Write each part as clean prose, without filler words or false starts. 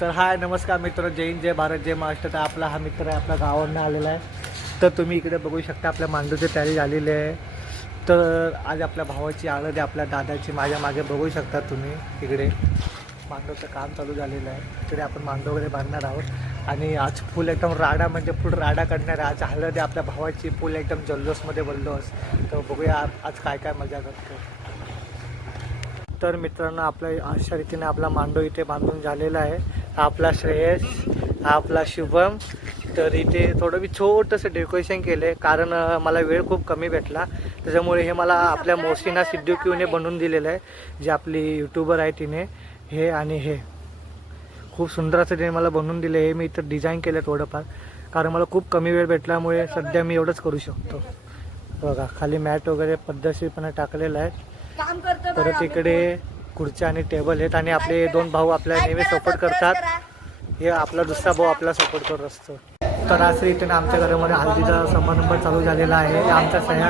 तर हाय नमस्कार मित्र, जय हिंद, जय भारत, जय महाराष्ट्र. तर आपला हा मित्र आहे, आपला गावावरून आलेला आहे. तर तुम्ही इकडे बघू शकता आपल्या मांडूची तयारी झालेली आहे. तर आज आपल्या भावाची हळद आहे, आपल्या दादाची. माझ्या मागे बघू शकता तुम्ही इकडे मांडूचं काम चालू झालेलं आहे. इकडे आपण मांडू वगैरे बांधणार आहोत आणि आज फुल एकदम राडा म्हणजे फुल राडा करणार आहे. आज हळद आहे आपल्या भावाची, फुल एकदम जल्लोषमध्ये बल्लोस. तर बघूया आज काय काय मजा करतो. तर मित्रांनो, आपल्या अशा रीतीने आपला मांडो इथे बांधून झालेला आहे. हा आपला श्रेयस, हा आपला शुभम. तर इथे थोडं मी छोटंसं डेकोरेशन केलं आहे, कारण मला वेळ खूप कमी भेटला. त्याच्यामुळे हे मला आपल्या मोसिना सिद्दीकीने बनवून दिलेलं आहे, जे आपली यूट्यूबर आहे तिने. हे आणि हे खूप सुंदर असं तिने मला बनवून दिलं. हे मी इथं डिझाईन केलं आहे थोडंफार, कारण मला खूप कमी वेळ भेटल्यामुळे सध्या मी एवढंच करू शकतो. बघा खाली मॅट वगैरे पद्धतशीरपणे टाकलेलं आहे. परत इकडे खुर्च्या आणि टेबल आहेत आणि आपले दोन भाऊ आपल्याला नेहमी सपोर्ट करतात. हे आपला दुसरा भाऊ आपला सपोर्ट करत असतो. तर आज इथे आमच्या घरामध्ये हळदीचा समारंभ चालू झालेला आहे. आमच्या सह्या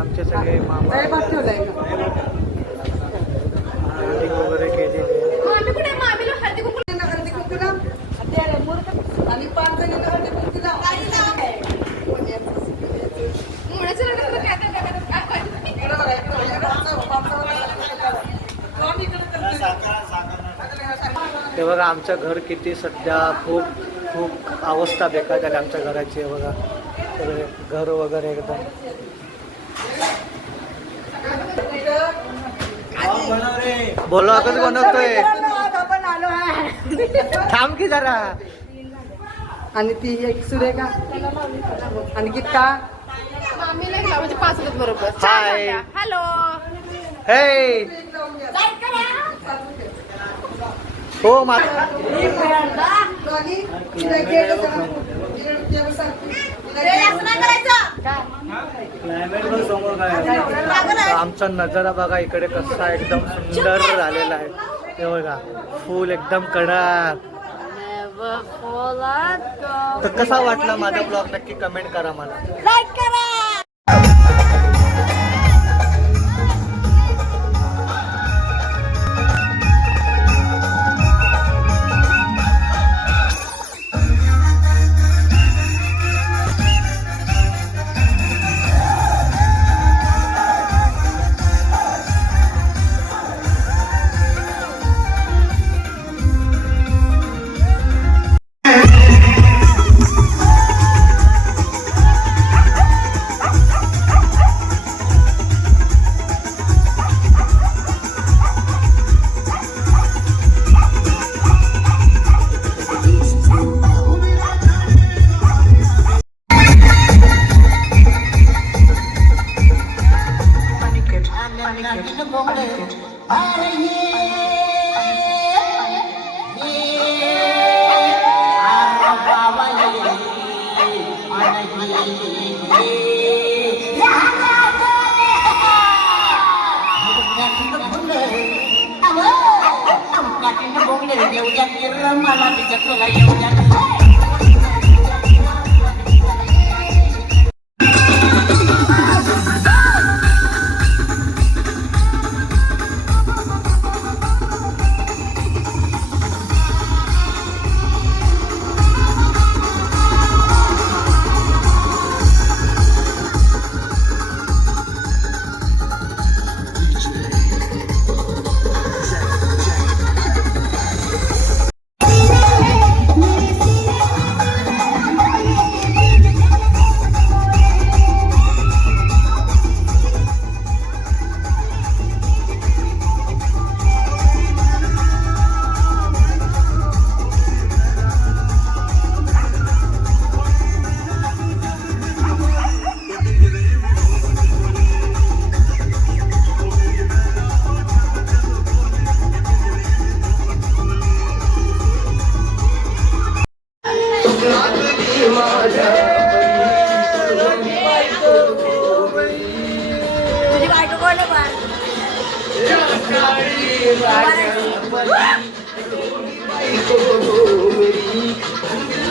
आमचे सगळे मामा वगैरे केलेले. हे बघा आमचं घर किती सध्या खूप खूप अवस्था बेकार झाली आमच्या घराची. बघा सगळे घर वगैरे एकदम. बोलो आपण बनवतोय, थांब की जरा. आणि ती एक सुरेखा आणि गीता म्हणजे 5 बरोबर. हाय हॅलो हे हो मा आमचा नजारा बघा इकडे कसा एकदम सुंदर झालेला आहे. हे बघा फुल एकदम कडक. तर कसा वाटला माझा ब्लॉग नक्की कमेंट करा मला. लाईक करा.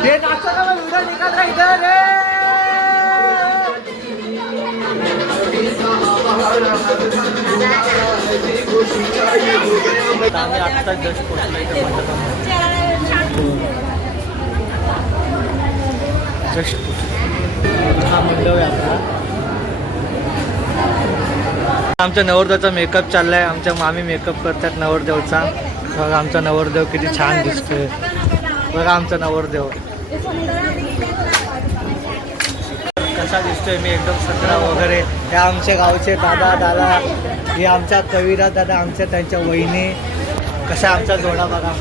ये नाचो का वीडियो निकाल रहा इधर है. आता आम्ही आत्ताच जस्ट पोहोचलो इथे मंडपामध्ये. जस्ट हा मंडप आहे आपला. आमच्या नवरदेवचा मेकअप चाललाय. आमच्या मामी मेकअप करतात नवरदेवचा. बघा आमचा नवरदेव किती छान दिसतोय. बघा आमचा नवरदेव कसा दिसतोय. मी एकदम सतरा वगैरे. हे आमच्या गावचे दादा. हे आमच्या कविराज दादा. आमच्या त्यांच्या वहिनी. कसा आमचा जोडा बघा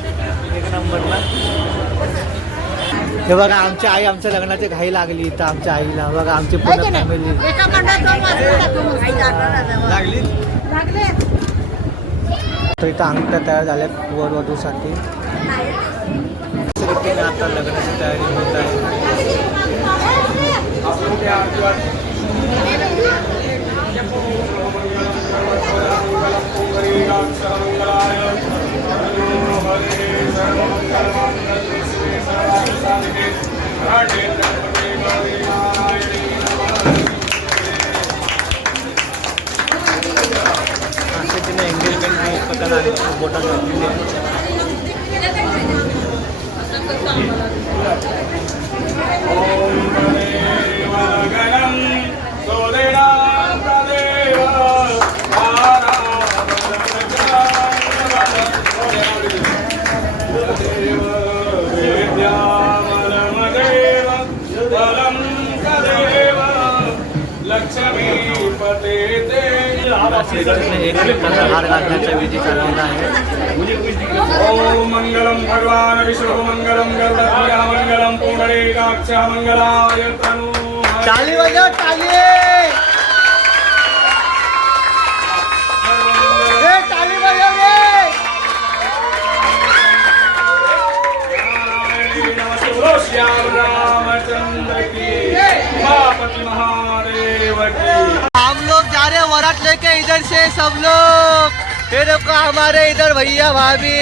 एक नंबरला. हे बघा आमची आई आमच्या लग्नाची घाई लागली इथं आमच्या आईला. बघा आमची पूर्ण फॅमिली लागली. तर इथं अंगठ्या तयार झाल्यात वर वधूसाठी. आता लग्नाची तयारी होत आहे. असे तिने एंगेजमेंट प्रकार आणि बोटा घातलेली आहे. एकमेकांना हार घालण्याचा विधी चाललेला आहे. ओम मंगलम भगवान विष्णु मंगलम गरुडध्वज मंगलम पुंडरीकाक्ष मंगलाय तनु. टाळी वाजव टाळी. टाळी वाजव रे. बोलो श्याम रामचंद्र की मापति महादेव की. हम लोग जा रहे हैं वरात लेके इधर से सब लोग. ये देखो हमारे इधर भैया भाभी.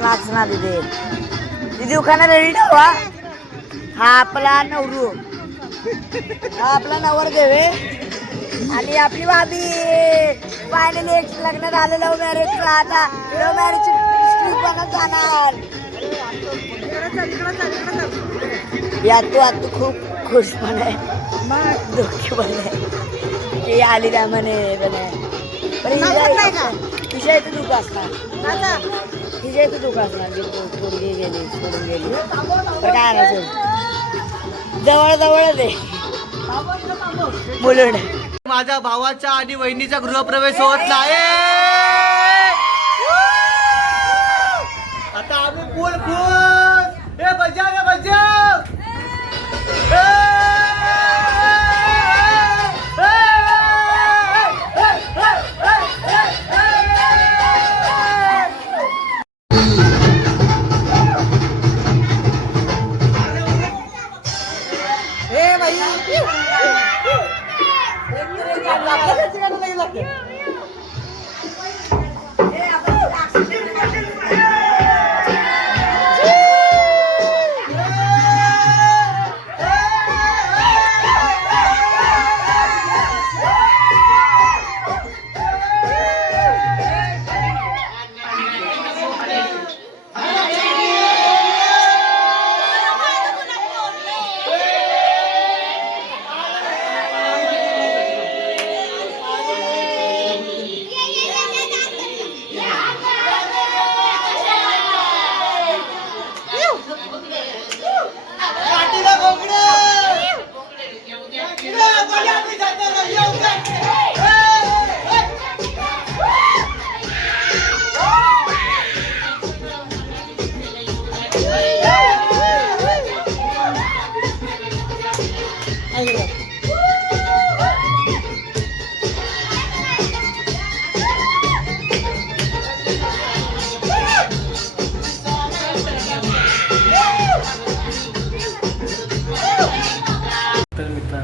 नाच ना दीदी उखाना रेडी ठेवा. हा आपला नवरू. हा आपला नवरदेव आहे आणि आपली भाभी. फायनली एक लग्न झालं लव्ह मॅरेजचं. आता लव्ह मॅरेज स्ट्रीट बनत जाणार. या तू खूप खुश पण आहे दुःखी पण आहे. ती आली त्या म्हणे तुझ्या इथे दुःख असणार. तिच्या इथे दुःख असणार. पोरगी गेली सोडून गेली तर काय नसेल. जवळच आहे मुलुंड. माझ्या भावाचा आणि वहिनीचा गृहप्रवेश होत नाही. आता आम्ही फुल खुश. हे बजाव रे बजाव.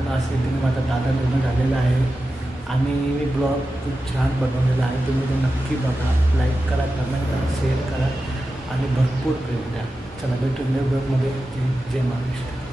मित्रांनो असे तुम्ही माझा दादा लग्न झालेला आहे आणि ब्लॉग खूप छान बनवलेला आहे. तुम्ही तो नक्की बघा, लाईक करा, कमेंट करा, शेअर करा आणि भरपूर प्रेम द्या. चला भेटून ब्लॉगमध्ये. जय महाराष्ट्र.